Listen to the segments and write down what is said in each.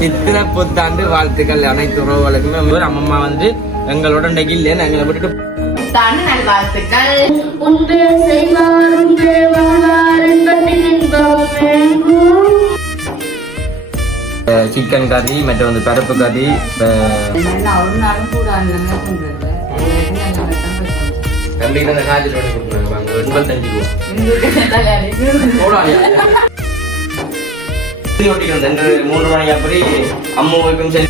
சித்திரை புத்தாண்டு வாழ்த்துக்கள் அனைத்து உறவுகளுக்குமே. அம்மம்மா வந்து எங்களோட இன்றைக்கு இல்லைன்னு எங்களை விட்டுட்டு வாழ்த்துக்கள். சிக்கன் கறி மற்ற வந்து பருப்பு கறி கண்டிப்பாக காய்ச்சல் பண்ணி கொடுக்குறாங்க. 3 மணி அப்படி அம்மாவுக்கும் சரி.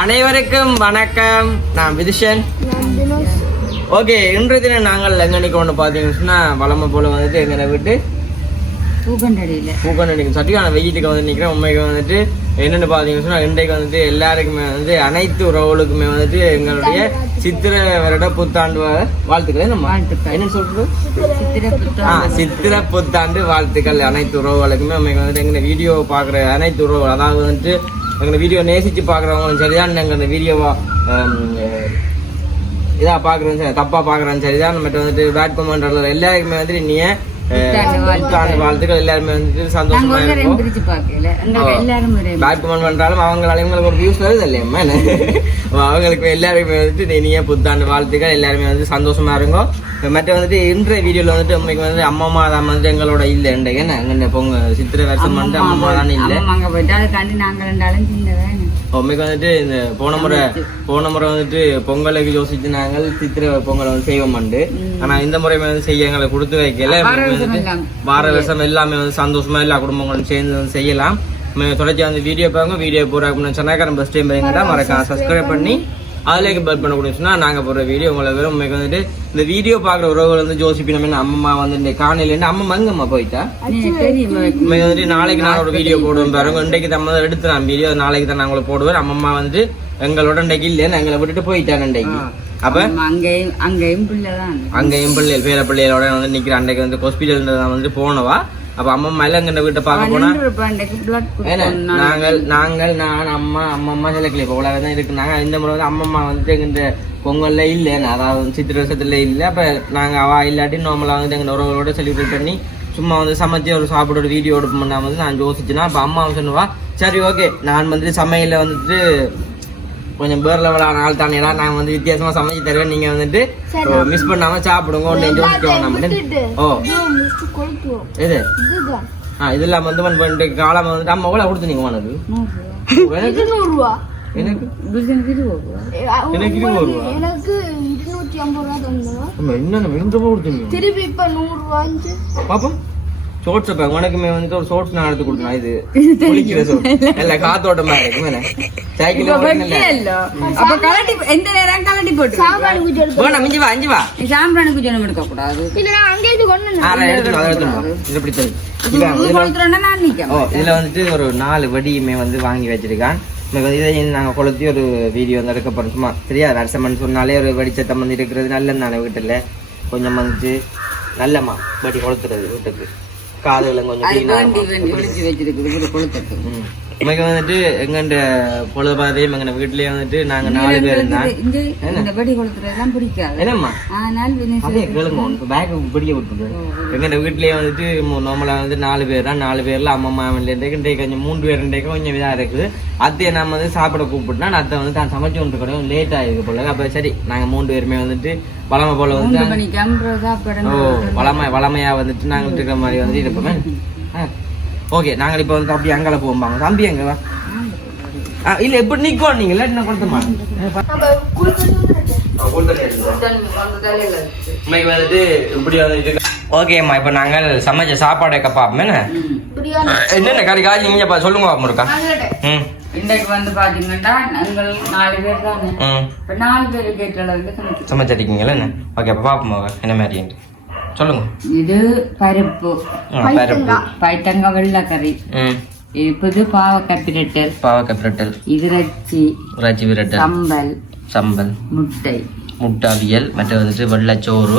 அனைவருக்கும் வணக்கம். நான் விதுஷன். ஓகே, இன்றைய தினம் நாங்கள் எங்கனைக்கு ஒன்று பார்த்தீங்கன்னா வளமை போல வந்துட்டு எங்களை விட்டு பூக்கண்டடிக்கும் சட்டியான வெயிலுக்கு வந்து நிற்கிறேன். உண்மைக்கு வந்துட்டு என்னென்னு பார்த்தீங்கன்னா இன்றைக்கு வந்துட்டு எல்லாருக்குமே வந்து அனைத்து உறவுகளுக்குமே வந்துட்டு எங்களுடைய சித்திரை வருட புத்தாண்டு வாழ்த்துக்கள். நம்ம என்ன சொல்றது, சித்திரை புத்தாண்டு வாழ்த்துக்கள் அனைத்து உறவுகளுக்குமே. உண்மைக்கு வந்துட்டு எங்களை வீடியோ பார்க்குற அனைத்து உறவுகள், அதாவது வந்துட்டு எங்களை வீடியோ நேசித்து பார்க்குறவங்களும் சரிதான், எங்கள் இந்த வீடியோவா இதாக பார்க்குறேன் சரி, தப்பாக பார்க்குறேன் சரிதான், நம்மகிட்ட வந்துட்டு பேட் கமெண்ட் எல்லாருக்குமே வந்துட்டு நீ வாழ்த்துக்கள். எல்லாருமே வந்துட்டு சந்தோஷமா இருக்கும். பேட் கமெண்ட் பண்றாலும் அவங்களுக்கு ஒரு வியூஸ் வருது இல்லையா, அவங்களுக்கு எல்லாருமே வந்துட்டு நீங்க புத்தாண்டு வாழ்த்துக்கள். எல்லாருமே வந்து சந்தோஷமா இருக்கும். மற்ற வந்துட்டு இன்றைய வீடியோல வந்துட்டு உங்களுக்கு வந்து அம்மா தான் வந்துட்டு எங்களோட இல்லை இன்றைக்கு என்ன பொங்க சித்திரை வருஷம் வந்துட்டு அம்மா தானே இல்லை. உண்மைக்கு வந்துட்டு இந்த போன முறை வந்துட்டு பொங்கலுக்கு யோசிச்சு நாங்கள் சித்திரை பொங்கலை வந்து செய்வோம். ஆனா இந்த முறை வந்து செய்ய எங்களை கொடுத்து வைக்கல. வார வருஷம் எல்லாமே வந்து சந்தோஷமா எல்லா குடும்பங்களும் சேர்ந்து வந்து செய்யலாம். தொடர்ச்சி வந்து வீடியோ பாருங்க. வீடியோ போறாங்க சொன்னாக்க ஃபர்ஸ்ட் டைம் பாருங்கடா, மறக்காம சப்ஸ்கிரைப் பண்ணி அதுலேயே பெல் பண்ண கொடுத்துச்சுன்னா நாங்கள் போடுற வீடியோ உங்களை வரும். உண்மைக்கு வந்துட்டு இந்த வீடியோ பார்க்குற உறவுகள் வந்து ஜோசிப்பினமே அம்மா வந்து இந்த காணையிலேருந்து அம்மா அங்கம்மா போயிட்டா உண்மைக்கு வந்துட்டு நாளைக்கு நான் ஒரு வீடியோ போடுவேன் பாருங்க. இன்றைக்கு நம்ம தான் எடுத்து நான் வீடியோ நாளைக்கு தான் நான் உங்களை போடுவேன். அம்மா வந்துட்டு எங்களோட இன்றைக்கு இல்லைன்னு எங்களை விட்டுட்டு போயிட்டான் இன்றைக்கு. அப்ப அங்கேயும் பிள்ளைகள் பேர பிள்ளைகளோட வந்து நிக்கிற அன்றைக்கு வந்து ஹாஸ்பிட்டல் வந்துட்டு போனவா. அப்ப அம்மா எல்லாம் எங்க வீட்டை பார்க்க போனா நான் அம்மா சில கிளை போலதான் இருக்கு. நாங்க இந்த முறை வந்து அம்மம்மா வந்துட்டு எங்க பொங்கல்ல இல்ல, அதாவது சித்திரை வருஷத்துல இல்ல. அப்ப நாங்க அவ இல்லாட்டி நார்மலா வந்து எங்க உறவுகளோட செலிப்ரேட் பண்ணி சும்மா வந்து சமைச்சு ஒரு சாப்பிட ஒரு வீடியோ எடுப்போம்னா வந்து நான் யோசிச்சுன்னா அப்ப அம்மா சொன்னுவா சரி ஓகே நான் வந்துட்டு சமையல வந்துட்டு கொஞ்சம் பேர் லெவலான ஆள் தானே, நாங்க வந்து வித்தியாசமா சமைச்சு தருவேன், நீங்க வந்துட்டு மிஸ் பண்ணாம சாப்பிடுங்க ஒன்னு யோசிக்க. ஓ இது இதெல்லாம் வந்து காலம் வந்துட்டு அம்மா கூட கொடுத்து நீங்க உனக்கு எனக்கு 20 ரூபா பாப்போம். ஷோட்ஸ் உனக்குமே வந்து ஒரு ஷோட்ஸ் நான் எடுத்து கொடுத்தேன். இது குளிக்கிற ஷோட் இல்ல காத்தோட்டமா இருக்கு மேல சைக்கிள் இதுல வந்துட்டு ஒரு 4 வெடியுமே வந்து வாங்கி வச்சிருக்கான். இதை நாங்கள் கொளுத்தி ஒரு வீடியோ வந்து எடுக்கப்படுறோம். சும்மா சரியா ரசமன் சொன்னாலே ஒரு வெடிச்சத்தம் வந்து இருக்கிறது நல்லது தானே. வீட்டில் கொஞ்சம் வந்துட்டு நல்லம்மா வெடி கொளுத்துறது வீட்டுக்கு காதுகளை கொஞ்சம் உண்மைக்கு வந்துட்டு எங்கண்ட பொழுதுபாதையும் எங்க வீட்லயே வந்துட்டு நாங்க 4 பேர் இருந்தா என்னம்மா அதே கேளுங்க பேக் பிடிக்க விட்டுது. எங்க வீட்லயே வந்துட்டு நார்மலா வந்து 4 பேர் தான். 4 பேர்ல அம்மா இன்றைக்கு கொஞ்சம் 3 பேர் இன்றைக்கு கொஞ்சம் இதா இருக்குது. அத்தையை நம்ம வந்து சாப்பிட கூப்பிட்டுனா அத்தை வந்து தான் சமைச்சு கொண்டு கூட லேட் ஆயிருக்கு போல. அப்ப சரி நாங்க 3 பேருமே வந்துட்டு வளமை போல வந்து வளமையா வந்துட்டு நாங்க இருக்கிற மாதிரி வந்து இருப்போமே. ஓகே நாங்கள் இப்போ வந்து அப்படி அங்கால போவாங்க. தம்பி எங்கவா இல்ல எப்படி நிக்கோ நீங்க என்ன கொடுத்தமா வந்துட்டு இப்படி வந்துட்டு. ஓகேம்மா இப்போ நாங்கள் சமைச்ச சாப்பாடு கப்பாப்போமே என்னென்ன கறி காய்ச்சி நீங்க சொல்லுங்க பாப்போம் இருக்கா. இன்னைக்கு வந்து பாத்தீங்கன்னா நாங்கள் 4 பேர் தானே, 4 பேர் கேட்டு சமைச்சிருக்கீங்களா என்ன. ஓகே அப்ப பாப்போம் என்ன மாதிரி சொல்லுங்க. இது பருப்பு பைத்தங்க வெள்ளக்கறி, இது பாவக்காய் பிரட்டல், இது இறைச்சி பிரட்டல், சம்பல் முட்டை அவியல், மற்ற வந்துட்டு வெள்ளச்சோறு.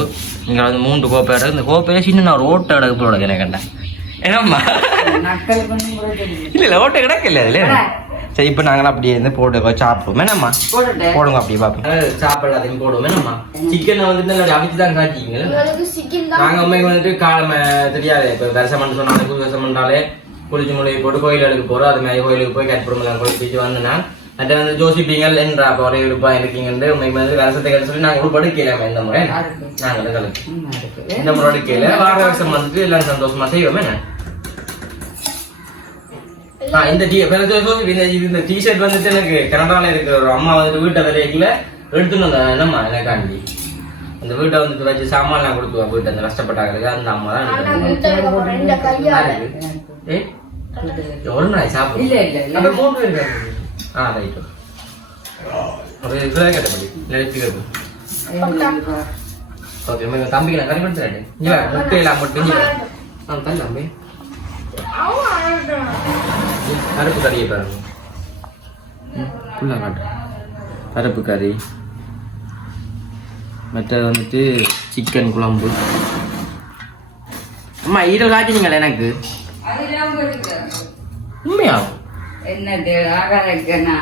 இங்க வந்து 3 கோப்பை இருக்கு. இந்த கோப்பையில சின்ன ஒரு ஓட்ட அடகு போட என்ன கண்டேன் என்னம்மா இல்ல ஓட்ட கிடக்கு இல்ல அதுல சரி இப்போ நாங்களும் அப்படியே இருந்து போட்டு சாப்பிடுவோம் என்னம்மா போடுங்க அப்படியே பார்ப்போம் சாப்பாடு அதையும் போடுவோம் என்னம்மா சிக்கனை வந்துட்டு நல்லா அவிச்சு தான் காட்டிங்க நாங்கள் உண்மைக்கு வந்துட்டு காலமை தெரியாது இப்போ தரிசனம் சொன்னாலே புது பண்ணாலே குளிச்சு மொழி போட்டு கோயிலுக்கு போகிறோம் அது மாதிரி கோயிலுக்கு போய் கட்டுப்படுங்க குளிப்பிச்சு வந்தேன்னா அது வந்து ஜோசிப்பீங்கள் என்றா அப்போ ஒரே விருப்பா இருக்கீங்கன்னு உண்மைக்கு வந்து வருஷத்தை சொல்லி நாங்கள் கூட படுக்கலாமே இந்த முறை நாங்கள் கலக்கு இந்த முறை எடுக்கல வார வருஷம் வந்துட்டு எல்லாம் சந்தோஷமா செய்வோமே இந்த டிஷர்ட் வந்துட்டு எனக்கு கனடால இருக்கிற ஒரு அம்மா வந்துட்டு வீட்டை விலைக்குல எடுத்துன்னு வந்தேன் என்னம்மா எனக்காண்டி அந்த வீட்டை வந்துட்டு வச்சு சாமான்லாம் கொடுத்துவா வீட்டை அந்த கஷ்டப்பட்டாங்களுக்கு அந்த அம்மா தான் ஒரு நாள் சாப்பிடும் மூணு பேர் ரைட்டு ஒரு இதுதான் கேட்டபடி நினைச்சுக்கிறது ஓகே தம்பிக்கு நான் கறி கொடுத்துறேன் முட்டையெல்லாம் மட்டும் தான் தம்பி கருப்பு கறியை பாருங்க ஃபுல்லாக காட்டு கருப்பு கறி மற்றது வந்துட்டு சிக்கன் குழம்பு அம்மா ஈரல் காட்டினீங்களா எனக்கு உண்மையாகும் என்னது ஆகாரக்கண்ணா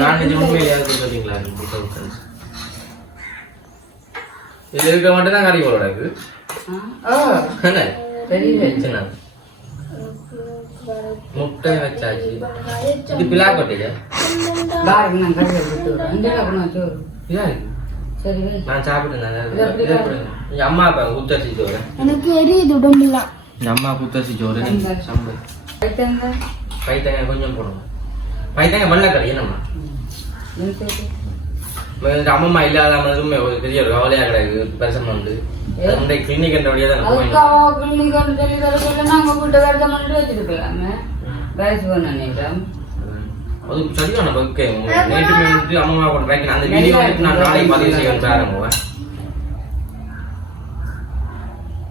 நான்வெஜ் உண்மையாக சொல்றீங்களா இது இருக்க மட்டும் தான் கறி போல இருக்கு என்ன முட்டை வச்சாச்சு இது பிலா கொட்டையா நான் சாப்பிட்டேன் அம்மா அப்பா குத்தரிசி சோறு எனக்கு எரியுது உடம்புல அம்மா குத்தரிசி சோறு சாம்பல் பைத்தங்காய் கொஞ்சம் போடுவோம் பைத்தங்காய் வெள்ளக்கறி என்னம்மா அம்மம்மா இல்லாத மாதிரி பெரிய ஒரு கவலையா கிடையாது பிரசனம் வந்து கிளினிக் என்ற வழியா தான் அது சரியான பக்கு நேற்று வந்துட்டு அம்மா கூட வைக்கணும் அந்த வீடியோ வந்துட்டு நான் நாளைக்கு பதிவு செய்வேன் சார்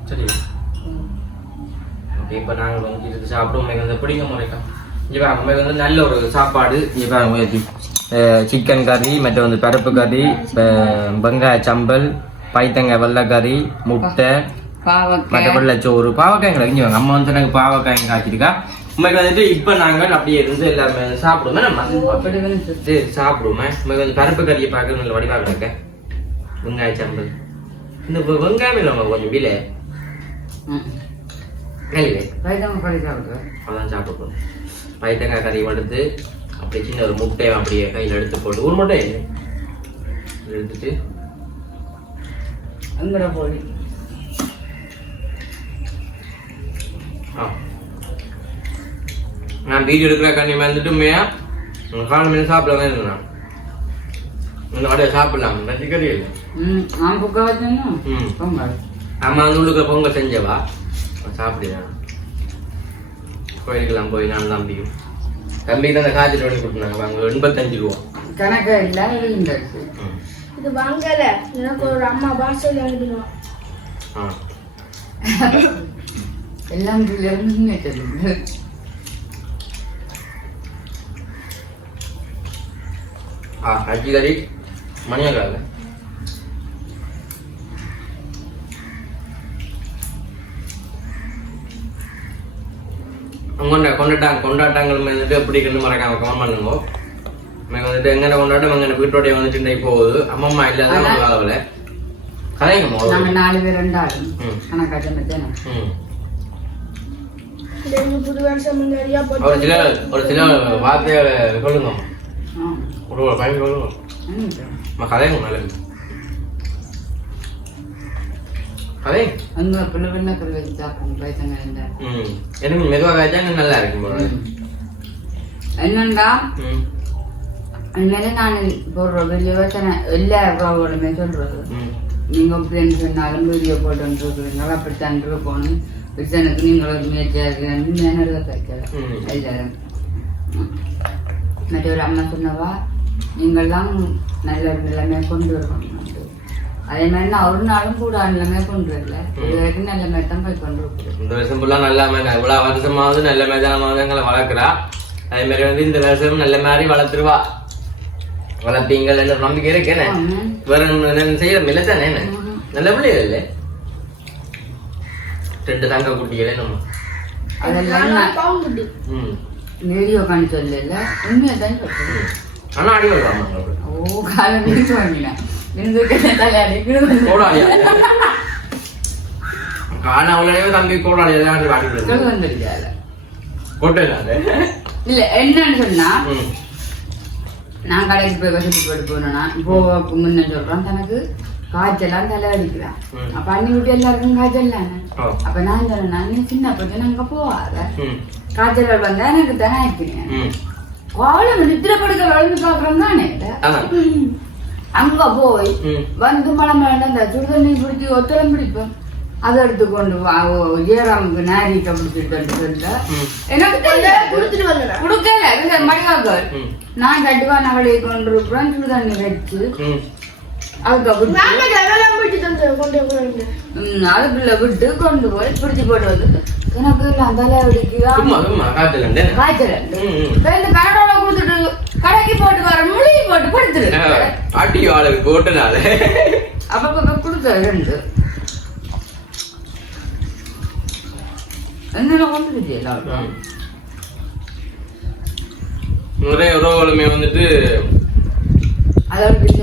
சரி ஓகே இப்போ நாங்கள் வந்து இது சாப்பிடுவோம் வந்து பிடிங்க முறைக்கா இப்போ அம்மை வந்து நல்ல ஒரு சாப்பாடு இப்போ சிக்கன் கறி மற்ற வந்து பருப்பு கறி வெங்காய சம்பல் பைத்தங்காய் வெள்ளைக்கறி முட்டை மற்ற வெள்ளைச்சோறு பாவக்காய்ங்களை இங்கே வாங்க அம்மா வந்து எனக்கு பாவக்காய் காய்ச்சிருக்கா உண்மைக்கு வந்துட்டு இப்போ நாங்கள் அப்படியே இருந்து எல்லாருமே சாப்பிடுவோமே நம்ம சரி சாப்பிடுவோமே உண்மைக்கு வந்து பருப்பு கறியை பார்க்க நல்ல வடிவாக கிடக்க வெங்காய சம்பல் இந்த வெங்காயம் இல்லை கொஞ்சம் விலை அதான் சாப்பிடுவோம் பைத்தங்காய் கறி எடுத்து அப்படியே சின்ன ஒரு முட்டையை அப்படியே கையில் எடுத்து போட்டு ஒரு முட்டை எடுத்துட்டு நான் வீடியோ எடுக்கிற கண்ணி வந்துட்டுமையா காலம் மீன் சாப்பிடலாம் இருந்தேன் இந்த வடையை சாப்பிடலாம் ரசிக்கறி இல்லை அம்மா வந்து உள்ளுக்க பொங்கல் செஞ்சவா சாப்பிடுறேன் கோயிலுக்கெல்லாம் போய் நான் தம்பியும் தம்பிக்கு தான் காய்ச்சல் பண்ணி கொடுத்தாங்க வாங்க 85 ரூபா கணக்கு இல்லை இது வாங்கல எனக்கு ஒரு அம்மா பாசல் எழுதிடுவோம் எல்லாம் அஜி கறி மணியக்காக கொண்டாட்டங்கள் வந்துட்டு எப்படி கண்டு மறக்காம கமெண்ட் பண்ணுங்க வந்துட்டு எங்கன கொண்டாட்டம் எங்க வீட்டோடைய வந்துட்டு போகுது அம்மம்மா இல்லாத கதைங்க 4 பேர் ரெண்டாலும் கணக்காட்டம் புது வருஷம் முன்னாடியா ஒரு சில வார்த்தைகளை சொல்லுங்க ஒரு பயன் சொல்லுங்க கதைங்க நல்லது எனக்கு மெதுவாக காய்ச்சா நல்லா இருக்கும் என்னண்டா அதனால நான் போடுற வீடியோ எல்லா அக்காவோடமே சொல்றது நீங்க ஃப்ரெண்ட்ஸ் சொன்னாலும் வீடியோ போட்டுருக்கீங்க அப்படித்தான் இருக்கணும் விசனுக்கு நீங்கள் ஒரு முயற்சியாக இருக்கீங்கன்னு மேனர்ல தைக்கலாம் எல்லாரும் மற்ற ஒரு அம்மா சொன்னவா நீங்கள்லாம் நல்ல நிலைமையை கொண்டு வரணும் அதே மாதிரி நான் ஒரு நாளும் கூட நிலைமையை கொண்டு வரல இது வரைக்கும் நல்ல மாதிரி தான் போய் கொண்டு இருக்கேன் இந்த வருஷம் ஃபுல்லா நல்ல மாதிரி இவ்வளவு வருஷமாவது நல்ல மாதிரி எங்களை வளர்க்குறா அதே மாதிரி வந்து இந்த வருஷம் நல்ல மாதிரி வளர்த்துருவா வளர்ப்பீங்கள் என்ற நம்பிக்கை இருக்கேனே வேற செய்யற மில்லத்தானே நல்ல பிள்ளைகள் இல்லை 2 தங்க குட்டிகளே நம்ம அதெல்லாம் வீடியோ காணி சொல்லல உண்மையை தான் சொல்றேன். ஆனா அடி வருவாங்க. ஓ காலம் வீட்டு வாங்கினேன் தலையாடி காண அவ்வளோ தம்பி கோடாளி எல்லாம் வந்துருக்காரு கொட்டை இல்ல என்னன்னு சொன்னா நான் கடைக்கு போய் வசதி போட்டு போனேன்னா போவாக்கு முன்ன சொல்றேன் தனக்கு காய்ச்சலாம் தலை அடிக்கிறான் அப்ப அண்ணி விட்டு எல்லாருக்கும் காய்ச்சல் தானே அப்ப நான் சொன்னேன் நீ சின்ன பத்தி அங்க போவாத காய்ச்சல் வந்தா எனக்கு தானே ஆயிக்கிறேன் காலம் நித்திர படுக்க வளர்ந்து பாக்குறோம் தானே அங்க போய் வந்து மழை அந்த சுடுதண்ணி பிடிச்சி ஒத்தடம் பிடிப்போம் அதை எடுத்து கொண்டு ஜெயராமுக்கு நாரிக்க பிடிச்சிட்டு சொல்லிட்டு எனக்கு கொடுக்கல மடிவாக்க நான் கட்டுவான் அவளை கொண்டு இருக்கிறேன் சுடுதண்ணி வச்சு அதுக்குள்ள விட்டு கொண்டு போய் பிடிச்சி போட்டு வந்து எனக்கு எல்லாம் தலைவலிக்கு காய்ச்சல் பேரோட கொடுத்துட்டு கடைக்கு போட்டு வர மொழி போட்டு படுத்துரு போட்டனால அப்ப கொடுத்த ரெண்டு என்ன கொண்டு நிறைய உறவுகளுமே வந்துட்டு அதாவது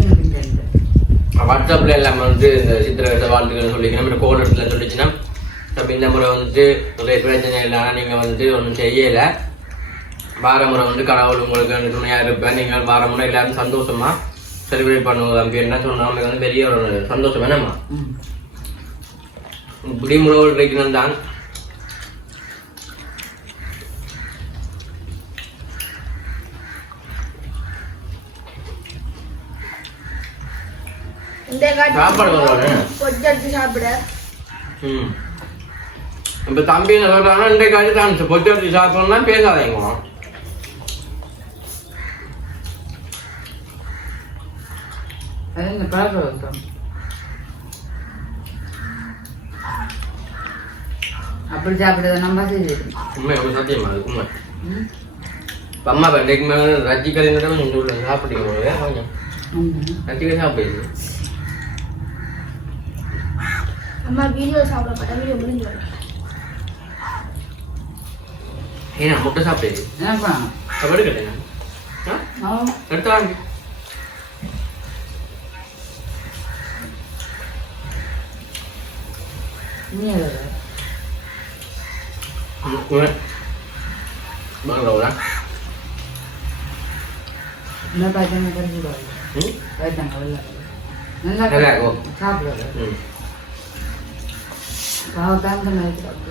வாட்ஸ்அப்ல எல்லாம் வந்து இந்த சித்திர வாழ்த்துக்கள் சொல்லிக்கணும் கோல் இடத்துல சொல்லிச்சுன்னா அப்ப இந்த முறை வந்துட்டு நிறைய பிரச்சனை இல்லை. ஆனால் நீங்க வந்துட்டு ஒன்றும் செய்யலை. வார முறை வந்து கடவுள் உங்களுக்கு துணையா இருப்பேன். நீங்கள் வார முறை எல்லாரும் சந்தோஷமா செலிப்ரேட் பண்ணுவோம் தம்பி என்ன சொன்னா வந்து பெரிய ஒரு சந்தோஷம் வேணாமா விடுமுறை வைக்கணும் தான். சாப்பிட இப்ப தம்பி என்ன சொல்றாங்கன்னா இந்த காட்சி தான் பொச்சரிசி சாப்பிடணும்னா பேசாதீங்க. அப்படி சாப்பிடுறது நம்ம உண்மை சத்தியமா அது உண்மை. அம்மா பண்டைக்கு ரஜிக்கறி சாப்பிட்டீங்க கொஞ்சம் ரஜிக்கறி சாப்பிடுது. அம்மா வீடியோ சாப்பிட மாட்டேன். வீடியோ முடிஞ்சு ஏன்னா முட்டை சாப்பிடுது சாப்பாடு கேட்டேன் எடுத்து வாங்க. சாப்பிடுறது பாவத்தான் நினைக்கிறாங்க.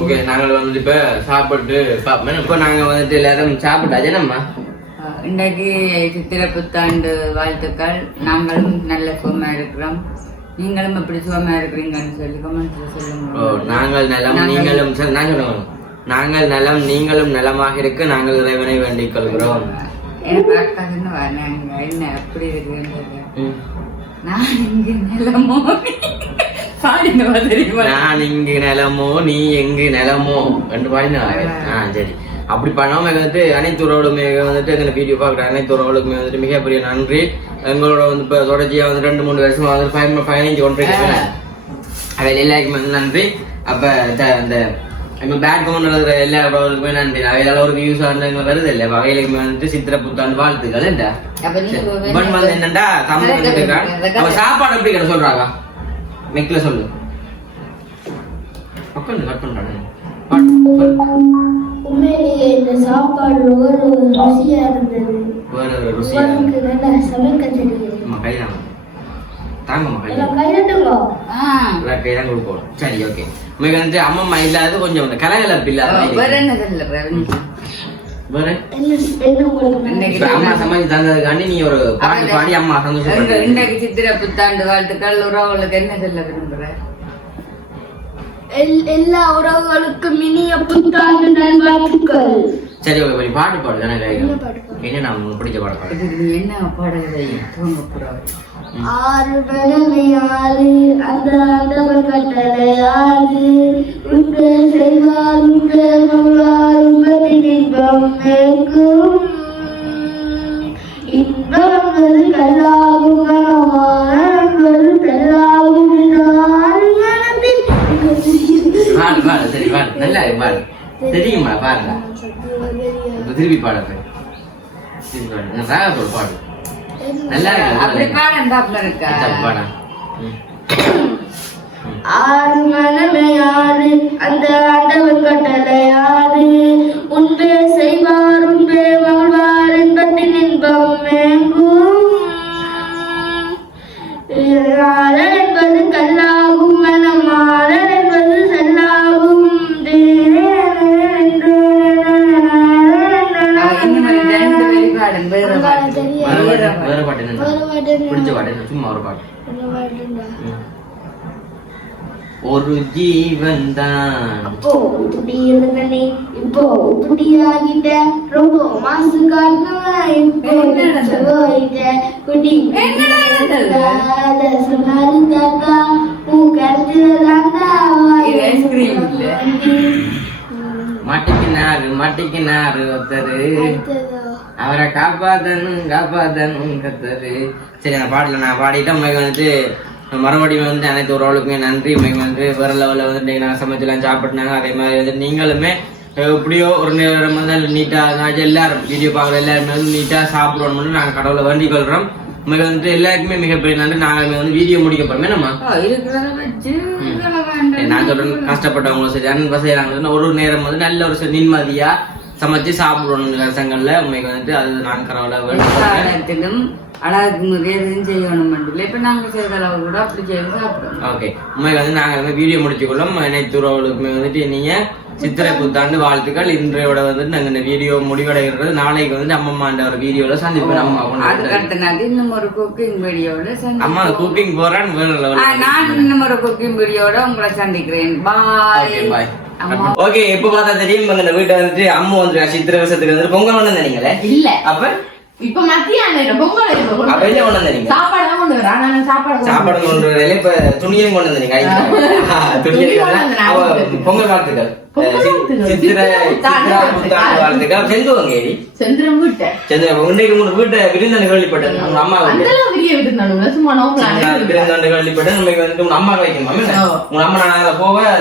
ஓகே நாங்கள் வந்து இப்ப சாப்பிட்டு பார்ப்போம். இப்போ நாங்க வந்துட்டு எல்லாரும் சாப்பிட்டாச்சே நம்ம இன்றைக்கு சித்திரை புத்தாண்டு வாழ்த்துக்கள். நாங்களும் நல்ல சுகமா இருக்கிறோம். நீங்களும் எப்படி சுகமா இருக்கிறீங்கன்னு சொல்லி கமெண்ட்ல சொல்லுங்க. நாங்கள் நலம் நீங்களும் நாங்கள் நலம் நீங்களும் நலமாக இருக்க நாங்கள் இறைவனை வேண்டிக் கொள்கிறோம். என்ன எப்படி இருக்கு நான் இங்கு நிலமோ நீ எங்கு நிலமோ என்று பாடினா சரி. அப்படி பண்ணாம வந்துட்டு அனைத்து உறவுகளுமே வந்துட்டு எங்களை வீடியோ பார்க்குற அனைத்து உறவுகளுக்குமே வந்துட்டு மிகப்பெரிய நன்றி. எங்களோட வந்து இப்போ தொடர்ச்சியா வந்து 2-3 வருஷமா வந்து 15 ஒன்றைக்கு அவையில் எல்லாருக்குமே நன்றி. அப்ப அந்த எங்க பேக் கவுண்ட் எல்லா உறவுகளுக்குமே நன்றி. அவையில ஒரு வியூஸ் வருது இல்லை அவைகளுக்குமே வந்துட்டு சித்திரை புத்தாண்டு வாழ்த்துக்கள். வந்து என்னண்டா தமிழ் வந்துட்டு சாப்பாடு எப்படி சொல்றாங்க நெக்ல சொல்லு கட் பண்றாங்க. உண்மையிலேயே இந்த சாப்பாடு ஒரு ருசியா இருந்தது. வேற ருசியா நல்லா சமைக்க தெரியுது. கைதான் தாங்கம்மா கைதான் கொடுப்போம். சரி ஓகே. உங்களுக்கு வந்து அம்மம்மா இல்லாத கொஞ்சம் கலகலப்பு இல்லாத அம்மா சமைச்சு தந்ததுக்காண்டி நீ ஒரு பாட்டு பாடி அம்மா சந்தோஷம். இன்றைக்கு சித்திரை புத்தாண்டு வாழ்த்துக்கள். உறவுகளுக்கு என்ன சொல்ல விரும்புற? எல்லா உறவுகளுக்கும் இனிய புத்தாண்டு நல்வாழ்த்துக்கள். சரி ஓகே பாட்டு பாடு தானே என்ன நான் பிடிச்ச பாட பாடு. என்ன பாடுறதை தூங்க போறாரு 6 பழமை 6 அந்த ஆண்டவர் கட்டளை 6 உங்கள் செய்வார் உங்கள் நல்லார் உங்கள் இன்பம் எங்கும் இன்பங்கள் கல்லாகும் நல்லா பாடு தெரியுமா பாருங்க திருப்பி பாடுறது பாடு நல்லா அப்படி பாடம் இருக்கா பாடா ஆறு மனமே யாரு அந்த ஆண்டவன் கட்டளை யாரு உன்பே செய்வார் உன்பே மகிழ்வார் என்பதின் இன்பம் மேங்கும் ஆளல் என்பது கல்லாகும் மனம் ஆளல் என்பது செல்லாகும் வேற பாட்டு பிடிச்ச பாட்டு சும்மா ஒரு பாட்டு ஒரு ஜீவன் தான் அப்போ இப்படி இருந்தனே இப்போ இப்படியாகிட்ட ரொம்ப மாசு காரணம் குடி சொன்னாரு தாத்தா உன் மாட்டிக்கினாரு ஒருத்தரு அவரை காப்பாத்தணும் கத்தரு. சரி அந்த பாடல நான் பாடிட்டேன். உங்களுக்கு வந்துட்டு மறுபடியும் வந்து அனைத்து ஒரு ஆளுக்குமே நன்றி. உங்களுக்கு வந்து வேற லெவலில் வந்துட்டு நான் சமைச்செல்லாம் சாப்பிட்டாங்க. அதே மாதிரி வந்து நீங்களுமே எப்படியோ ஒரு நேரம் வந்து நீட்டாக எல்லாரும் வீடியோ பார்க்குற எல்லாருமே வந்து நீட்டாக சாப்பிடணும்னு நாங்கள் கடவுளை வேண்டிக் கொள்கிறோம். உங்களுக்கு வந்துட்டு எல்லாருக்குமே மிகப்பெரிய நன்றி. நாங்களுமே வந்து வீடியோ முடிக்க போறோமே நம்ம நான் சொல்றேன் கஷ்டப்பட்டவங்களும் சரி அன்பை செய்யறாங்க ஒரு நேரம் வந்து நல்ல ஒரு நிம்மதியா சமைச்சு சாப்பிடணும் ரசங்கள்ல உண்மைக்கு வந்துட்டு அது நான் கடவுளை வேண்டிக் அழகு எதுவும் செய்யணும் இப்ப நாங்க செய்த அளவு கூட அப்படி செய்து சாப்பிடுவோம். ஓகே உண்மைக்கு வந்து நாங்க வந்து வீடியோ முடிச்சுக்கொள்ளும். அனைத்து உறவுகளுக்குமே வந்துட்டு நீங்க சித்திரை புத்தாண்டு வாழ்த்துக்கள். இன்றையோட வந்துட்டு நாங்க இந்த வீடியோ முடிவடைகிறது. நாளைக்கு வந்து அம்மம்மாண்ட ஒரு வீடியோல சந்திப்போம். அதுக்கு இன்னும் ஒரு குக்கிங் வீடியோட அம்மா குக்கிங் போறேன் நான் இன்னும் ஒரு குக்கிங் வீடியோட உங்களை சந்திக்கிறேன். பாய். ஓகே எப்ப பார்த்தா தெரியும் இந்த வீட்டை வந்துட்டு அம்மா வந்து சித்திரை வருஷத்துக்கு வந்துட்டு பொங்கல் ஒண்ணு நினைங்களே இல்ல அப்ப இப்ப மத்தியானம் பொங்கல் அப்ப என்ன கொண்டு வந்தீங்க சாப்பாடு கொண்டு வரேன். சாப்பாடு கொண்டு வரல இப்ப துணியையும் கொண்டு வந்தீங்க பொங்கல் வாழ்த்துக்கள்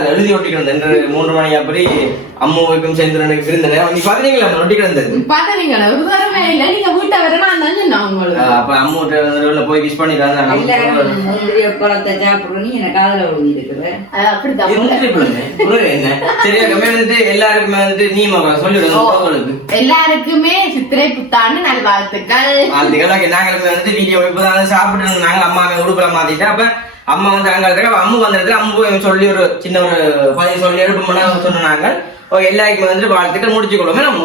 எழுதி ஒட்டிக்கிட்டு 3 மணி அப்படி அம்மாவுக்கும் செந்திரனுக்கு விருந்தனை நீ பாத்தீங்களா ஒட்டி கிடந்தது அப்ப அம்மா போய் விஷ் பண்ணிடுறாங்க. எல்லாருக்குமே வந்துட்டு நீ சொல்லிவிடுங்க எல்லாருக்குமே சித்திரை புத்தாண்டு நல்வாழ்த்துக்கள். நாங்களுமே வந்து வீடியோ இப்பதான் சாப்பிட்டு நாங்க அம்மாவை உடுப்புல மாத்திட்டேன். அப்ப அம்மா வந்து அங்க இருக்க அம்மு வந்திருக்கு. அம்மு சொல்லி ஒரு சின்ன ஒரு பதிவு சொல்லி எடுப்போம்னா சொன்னாங்க. எல்லாருக்குமே வந்துட்டு வாழ்த்துக்கள் முடிச்சுக்கொள்ளுமே நம்ம.